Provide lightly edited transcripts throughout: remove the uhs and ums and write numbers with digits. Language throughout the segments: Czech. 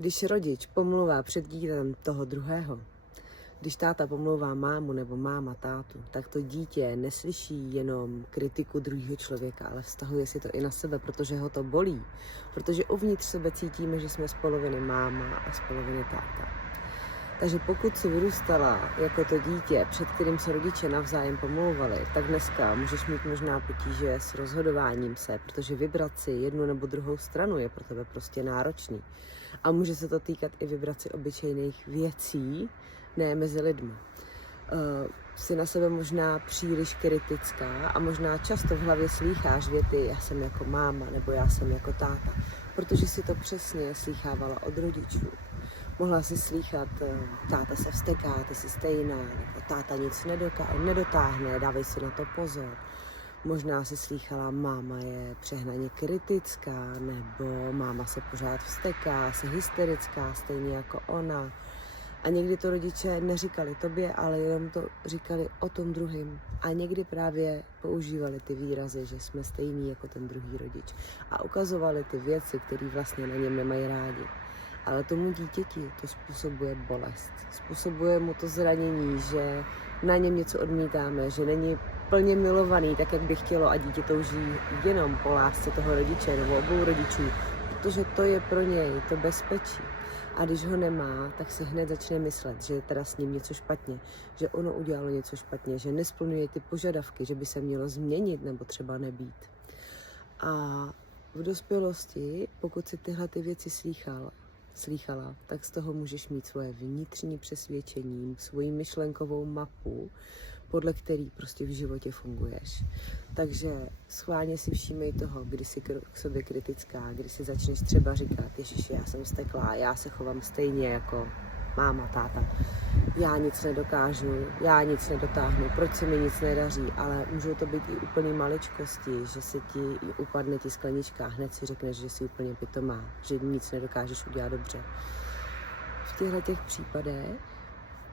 Když rodič pomlouvá před dítětem toho druhého, když táta pomlouvá mámu nebo máma tátu, tak to dítě neslyší jenom kritiku druhého člověka, ale vztahuje si to i na sebe, protože ho to bolí. Protože uvnitř sebe cítíme, že jsme z poloviny máma a z poloviny táta. Takže pokud si vyrůstala jako to dítě, před kterým se rodiče navzájem pomlouvali, tak dneska můžeš mít možná potíže s rozhodováním se, protože vybrat si jednu nebo druhou stranu je pro tebe prostě náročný. A může se to týkat i vybrat si obyčejných věcí, ne mezi lidmi. Jsi na sebe možná příliš kritická a možná často v hlavě slýcháš věty já jsem jako máma nebo já jsem jako táta, protože si to přesně slýchávala od rodičů. Mohla si slýchat, táta se vzteká, ty jsi stejná, nebo táta nic nedotáhne, dávej si na to pozor. Možná si slýchala, máma je přehnaně kritická, nebo máma se pořád vzteká, jsi hysterická, stejně jako ona. A někdy to rodiče neříkali tobě, ale jenom to říkali o tom druhým. A někdy právě používali ty výrazy, že jsme stejní jako ten druhý rodič. A ukazovali ty věci, které vlastně na něm nemají rádi. Ale tomu dítěti to způsobuje bolest. Způsobuje mu to zranění, že na něm něco odmítáme, že není plně milovaný, tak jak by chtělo a dítě touží jenom po lásce toho rodiče nebo obou rodičů, protože to je pro něj to bezpečí. A když ho nemá, tak si hned začne myslet, že je teda s ním něco špatně, že ono udělalo něco špatně, že nesplňuje ty požadavky, že by se mělo změnit nebo třeba nebýt. A v dospělosti, pokud si tyhle ty věci slýchala, tak z toho můžeš mít svoje vnitřní přesvědčení, svoji myšlenkovou mapu, podle který prostě v životě funguješ. Takže schválně si všímej toho, kdy jsi k sobě kritická, kdy si začneš třeba říkat, ježiši, já jsem vzteklá, já se chovám stejně jako máma, táta. Já nic nedokážu, já nic nedotáhnu, proč se mi nic nedaří, ale můžou to být i úplný maličkosti, že se ti upadne ti sklenička a hned si řekneš, že jsi úplně pitomá, že nic nedokážeš udělat dobře. V těchto případech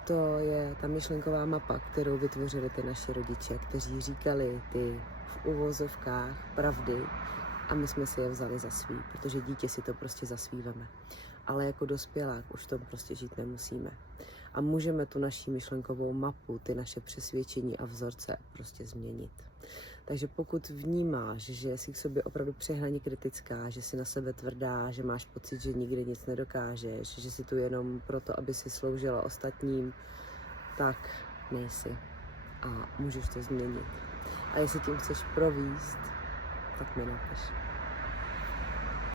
to je ta myšlenková mapa, kterou vytvořili ty naši rodiče, kteří říkali ty v uvozovkách pravdy a my jsme si je vzali za svý, protože dítě si to prostě za svý veme. Ale jako dospělák už v tom prostě žít nemusíme. A můžeme tu naši myšlenkovou mapu, ty naše přesvědčení a vzorce prostě změnit. Takže pokud vnímáš, že jsi k sobě opravdu přehnaně kritická, že jsi na sebe tvrdá, že máš pocit, že nikdy nic nedokážeš, že jsi tu jenom proto, aby si sloužila ostatním, tak nejsi. A můžeš to změnit. A jestli tím chceš províst, tak mi napiš.